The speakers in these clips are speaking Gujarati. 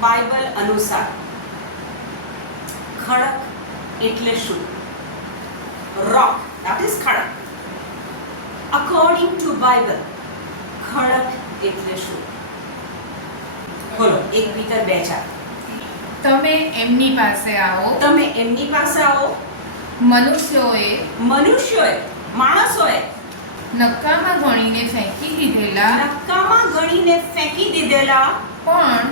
બાઇબલ અનુસાર. ખડક એટલે શું? રોક that is ખડક. અકોર્ડિંગ ટુ બાઇબલ ખડક એટલે શું? બોલો એક મીટર બે ચાર. તમે એમની પાસે આવો. તમે એમની પાસે આવો. મનુષ્યોએ મનુષ્યોએ માણસોએ નક્કામાં ગણીને ફેંકી દીધેલા. નક્કામાં ગણીને ફેંકી દીધેલા. પણ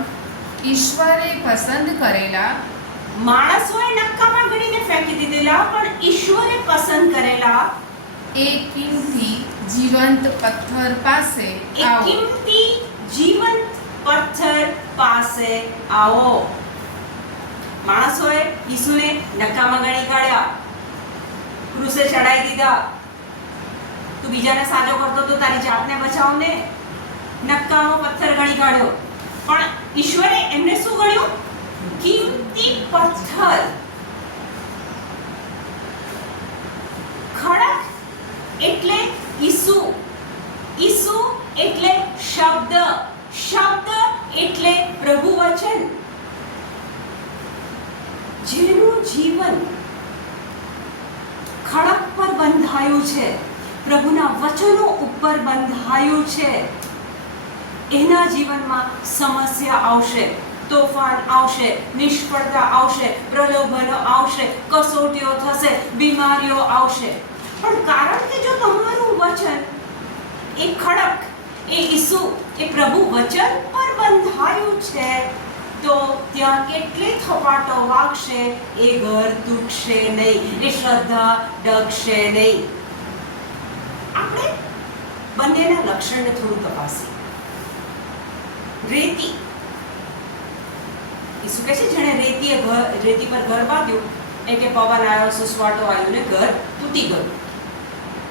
ઈશ્વરે પસંદ કરેલા માણસોએ નક્કામાં ગણીને ફેંકી દીધેલા પણ ઈશ્વરે પસંદ કરેલા. એક કિંમતી જીવંત પથ્થર પાસે એક કિંમતી જીવંત પથ્થર પાસે આવો. માણસોએ ઈસુને નકામા ગણી કાઢ્યા. ક્રુસે ચડાઈ દીધા. તું બીજાને સાજો કરતો તો તારી જાતને બચાવ ને નકામો પથ્થર ગણી કાઢ્યો. પણ ઈશ્વરે એમને શું ગણ્યું? કિંમતી પથ્થર. ખડક એટલે ઈસુ. ઈસુ એટલે શબ્દ. શબ્દ એટલે પ્રભુ વચન. જેનું જીવન ખડક પર બંધાયું છે. પ્રભુના વચનો ઉપર બંધાયું છે. એના જીવનમાં સમસ્યા આવશે, તોફાન આવશે, નિષ્ફળતા આવશે, પ્રલોભનો આવશે, કસોટીઓ થશે, બીમારીઓ આવશે. પણ કારણ કે જો તમારું વચન એ ખડક, એ ઈસુ, એ પ્રભુ વચન પર બંધાયું છે, તો ત્યાં કેટલી થપાટો વાગશે એ ઘર તૂટશે નહીં, એ શ્રદ્ધા ડગશે નહીં. આપણે બંનેના લક્ષણને થોડું તપાસીએ. રેતી. ઈસુ કહે છે, જેણે રેતીએ રેતી પર ઘર બાંધ્યું, એ કે પવન આવ્યો, સુસવાટો આવ્યો ને ઘર તૂટી ગયું.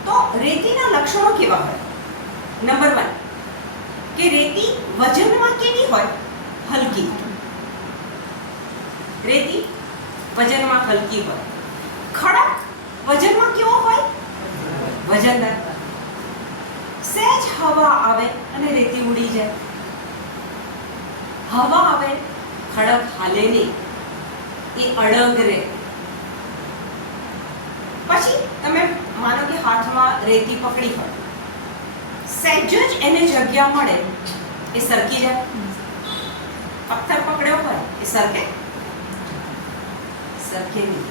તો રેતીના લક્ષણો કેવા હોય? નંબર વન કે રેતી વજનમાં કેવી હોય? હલકી. રેતી વજનમાં હલકી હોય. ખડક વજનમાં કેવો હોય? વજનદાર. સહેજ હવા આવે અને રેતી ઉડી જાય. હવા આવે, ખડક હાલે નહીં. એ અડગ રહે પછી તમે માનો કે હાથમાં રેતી પકડી હોય, સહેજ જ એને જગ્યા મળે. એ સરકી જાય. પથ્થર પકડ્યો હોય, એ સરકે? સરકે નહીં.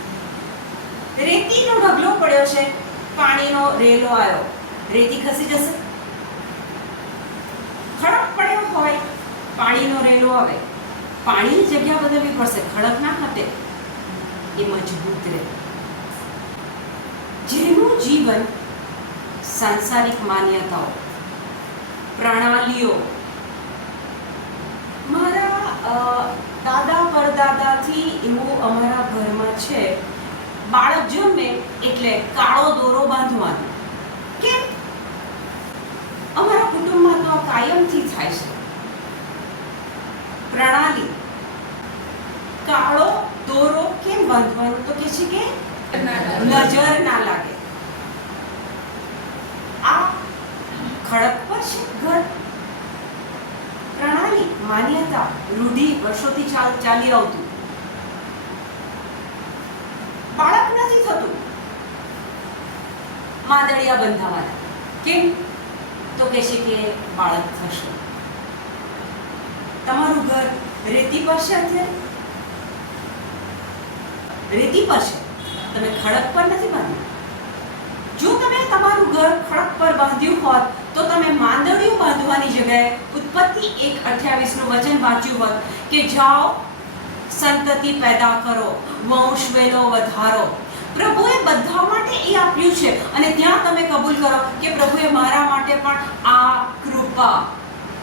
રેતીનો ઢગલો પડ્યો છે, પાણીનો રેલો આવ્યો. રેતી ખસી જશે ખડક પડ્યો હોય પાણીનો રેલો આવે. પાણીની જગ્યા બદલવી પડશે. ખડક ના ખપે એ મજબૂત રહે જેનું જીવન સાંસારિક માન્યતાઓ, પ્રણાલીઓ, મારા દાદા પરદાદાથી એવું અમારા ઘરમાં છે. બાળક જન્મે એટલે કાળો દોરો બાંધવાનો. કેમ? અમારા કુટુંબમાં તો કાયમથી થાય છે. પ્રણાલી. કાળો, દોરો કેમ બાંધવાનો? તો કે છે કે નજર ના લાગે. આ ખડક પર પ્રણાલી, માન્યતા, રૂઢિ વર્ષોથી ચાલી આવતું. બાળક નથી થતું. માદળિયા બંધાવાના. કેમ? તો કે છે કે બાળક થશે. તમારું ઘર રેતી પર છે અત્યારે? રેતી પર છે? તમે ખડક પર નથી બાંધ્યું? જો તમે તમારું ઘર ખડક પર બાંધ્યું હોત, તો તમે માંદડિયું બાંધવાની જગ્યાએ ઉત્પત્તિ એક અઠ્યાવીસનું વચન વાંચ્યું હોત કે જાઓ, સંતતિ પેદા કરો, વંશ વેલો વધારો. પ્રભુએ બધા માટે એ આપ્યું છે અને ત્યાં તમે કબૂલ કરો કે પ્રભુએ મારા માટે પણ આ કૃપા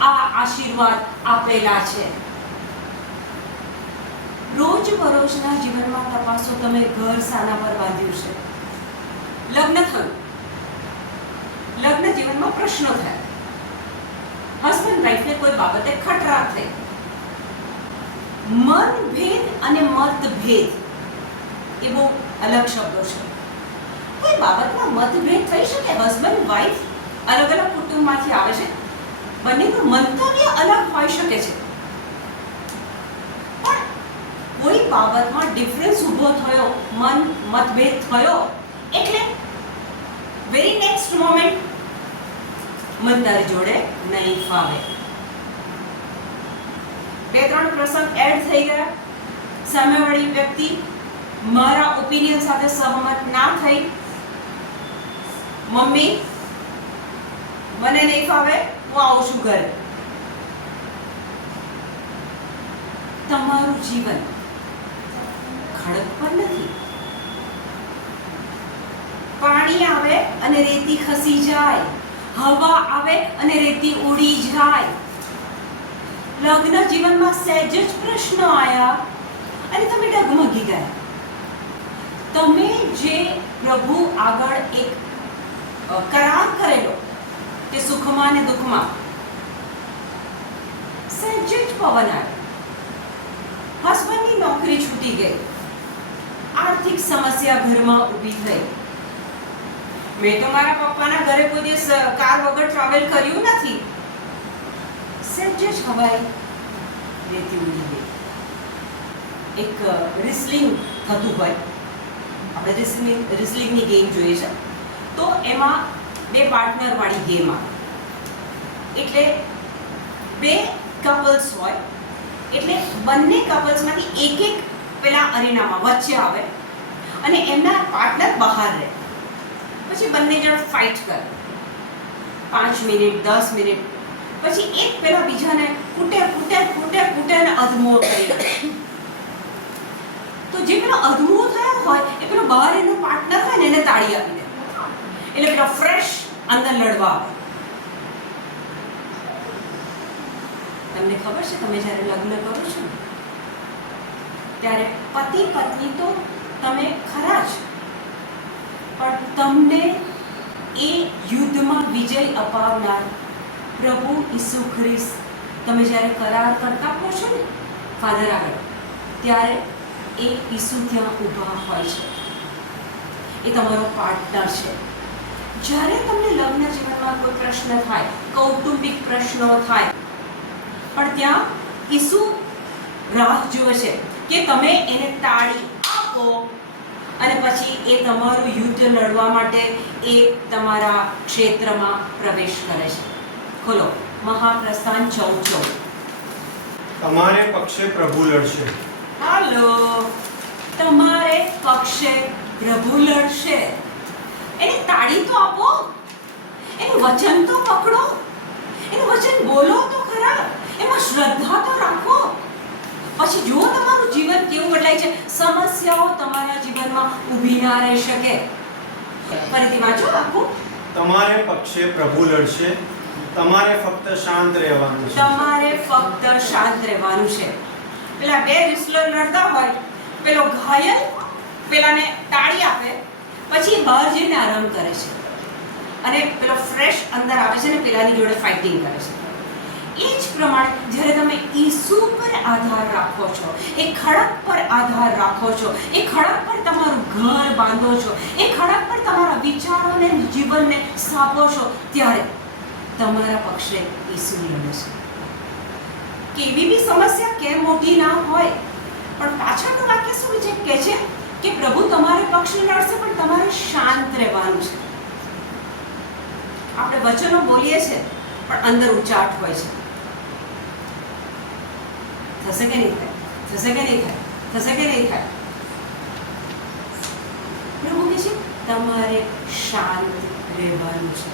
આ આશીર્વાદ આપેલા છે. રોજ બરોજના જીવનમાં તપાસો, તમે ઘર સાના પર બાંધ્યું છે. લગ્ન થયું. લગ્ન જીવનમાં પ્રશ્નો થયા. હસબન્ડ વાઈફને કોઈ બાબતે ખટરા થઈ. મનભેદ અને મતભેદ એ બહુ અલગ શબ્દો છે. કોઈ બાબતમાં મતભેદ થઈ શકે? હસબન્ડ વાઈફ અલગ અલગ કુટુંબમાંથી આવે છે. બંનેનું મંતવ્ય અલગ હોઈ શકે છે. બાબતમાં ડિફરન્સ ઊભો થયો, મન મતભેદ થયો, એટલે વેરી નેક્સ્ટ મોમેન્ટ મન જોડે નહીં ફાવે. બે ત્રણ પ્રસંગ એડ થઈ ગયા. સામેવાળી વ્યક્તિ મારા ઓપિનિયન સાથે સહમત ના થઈ. મમ્મી, મને નહીં ફાવે. હું આવું છું ઘરે તમારું જીવન ખડક પર નથી. પાણી આવે અને રેતી ખસી જાય. હવા આવે અને રેતી ઉડી જાય. લગ્ન જીવનમાં સહેજ જ પ્રશ્નો આયા. અને તમે ડગમગી ગયા. તમે જે પ્રભુ આગળ એક કરાર કરેલો સુખમાં ને દુઃખમાં સહેજ પવન હસબન્ડની નોકરી છૂટી ગઈ આર્થિક સમસ્યા ઘરમાં ઊભી થઈ મેં તો મારા પપ્પાના ઘરે કોઈ દિવસ કાર વગર ટ્રાવેલ કર્યું નથી સહેજ હવાઈ રેતી ઉડી ગઈ એક રિસલિંગ થતું હોય આપણે રિસલિંગ રિસલિંગની ગેમ જોઈએ છે તો એમાં બે પાર્ટનર વાળી ગેમ આવે એટલે બે કપલ્સ હોય, એટલે બંને કપલ્સમાંથી એક એક પેલા અરેનામાં વચ્ચે આવે અને એમના પાર્ટનર બહાર રહે. પછી બંને જણ ફાઇટ કરે. પાંચ મિનિટ, દસ મિનિટ. પછી એક પેલા બીજાને કૂટે કૂટે કૂટે કૂટે અને અધમો કરી. તો જે પેલો અધમો થયો હોય, એ પેલો બહાર એનો પાર્ટનર હોય ને, એને તાળી આપી દે. એટલે પેલો ફ્રેશ અંદર લડવા આવે. તમને ખબર છે, તમે જ્યારે લગ્ન કરો છો ત્યારે પતિ પત્ની તો તમે ખરા જ. પણ તમને એ યુદ્ધમાં વિજય અપાવનાર પ્રભુ ઈસુ ખ્રિસ્ત તમે જ્યારે કરાર કરતા હો છો ને, ફાધર આગળ, ત્યારે એ ઈસુ ત્યાં ઊભા હોય છે. એ તમારો પાર્ટનર છે. જ્યારે તમને લગ્ન જીવનમાં કોઈ પ્રશ્ન થાય, કૌટુંબિક પ્રશ્નો થાય પણ ત્યાં ઈસુ રાહ જુએ છે કે તમે એને તાળી આપો અને પછી એ તમારું યુદ્ધ લડવા માટે એ તમારા ક્ષેત્રમાં પ્રવેશ કરે છે. ખોલો મહાપ્રસ્થાન ચૌદ ચૌદ તમારે પક્ષે પ્રભુ લડશે. હાલો તમારે પક્ષે પ્રભુ લડશે. એને તાળી તો આપો એનું વચન તો પકડો એનું વચન બોલો તો શ્રદ્ધા તો રાખો. પછી જો તમારું જીવન કેવું બદલાય છે. સમસ્યાઓ તમારા જીવનમાં ઊભી ના રહી શકે. ફરીથી વાંચો આખું. તમારે પક્ષે પ્રભુ લડશે. તમારે ફક્ત શાંત રહેવાનું છે. તમારે ફક્ત શાંત રહેવાનું છે. પેલા બે રિસલર લડતા હોય પેલો ઘાયલ પેલાને તાળી આપે પછી બહાર જઈને આરામ કરે છે. અને પેલો ફ્રેશ અંદર આવે છે ને પેલાની જોડે ફાઇટિંગ કરે છે. એ જ પ્રમાણે જ્યારે તમે ઈસુ પર આધાર રાખો છો, એ ખડક પર આધાર રાખો છો, એ ખડક પર તમારું ઘર બાંધો છો, એ ખડક પર તમારા વિચારોને, જીવનને સ્થાપો છો, ત્યારે તમારા પક્ષે ઈસુ લડે છે. કેવી બી સમસ્યા કેમ મોટી ના હોય, પણ પાછળનું વાક્ય શું છે? કે છે કે પ્રભુ તમારે પક્ષે લડશે, પણ તમારે શાંત રહેવાનું છે. આપણે વચનો બોલીએ છીએ, પણ અંદર ઉચાટ હોય છે. થશે કે નહીં થાય? થશે કે નહીં થાય? થશે કે નહીં થાય? પ્રભુ કહે છે? તમારે શાંત રહેવાનું છે.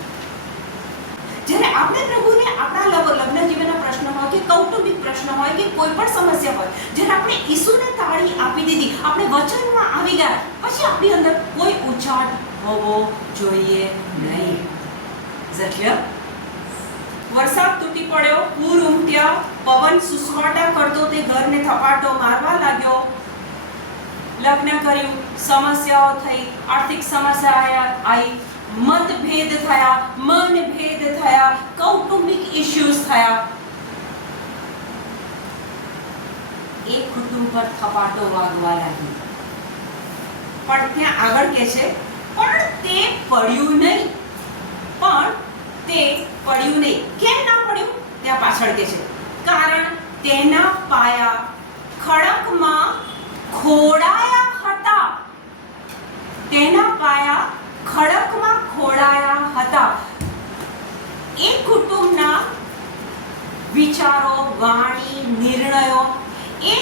જ્યારે આપણે પ્રભુને આપણા લગ્ન જીવનના પ્રશ્ન કે કૌટુંબિક પ્રશ્ન હોય કે કોઈ પણ સમસ્યા હોય, જ્યારે આપણે ઈસુને તાળી આપી દીધી, આપણે વચનમાં આવી ગયા, પછી આપણી અંદર કોઈ ઉછાળ હોવો જોઈએ નહીં. ઝટલ્ય વરસાદ તૂટી પડ્યો, પૂર ઉમટ્યા પવન સુસવાટા કરતો તે ઘરને થપાટો મારવા લાગ્યો. લગ્ન કર્યું, સમસ્યાઓ થઈ, આર્થિક સમસ્યા આવી મતભેદ થયા, મનભેદ થયા, કૌટુંબિક ઇશ્યુઝ થયા. એક કુટુંબ પર થપાટો વાગવા લાગ્યો. પણ ત્યાં આગળ કે છે, પણ તે પડ્યું નહીં. પણ તે પડ્યું નહીં. કેમ ના પડ્યું? ત્યાં પાછળ કે છે. કારણ તેના પાયા ખડકમાં ખોડાયા હતા. તેના પાયા ખડકમાં ખોડાયા હતા. એ કુટુંબના વિચારો, વાણી, નિર્ણયો એ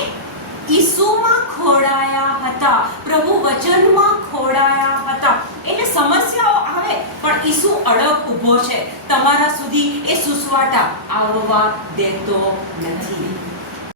ઈસુમાં ખોડાયા હતા. પ્રભુ વચનમાં ખોડાયા હતા. એટલે સમસ્યાઓ આવે, પણ ઈસુ અડગ ઊભો છે. તમારા સુધી એ સુસવાટા આવવા દેતો નથી.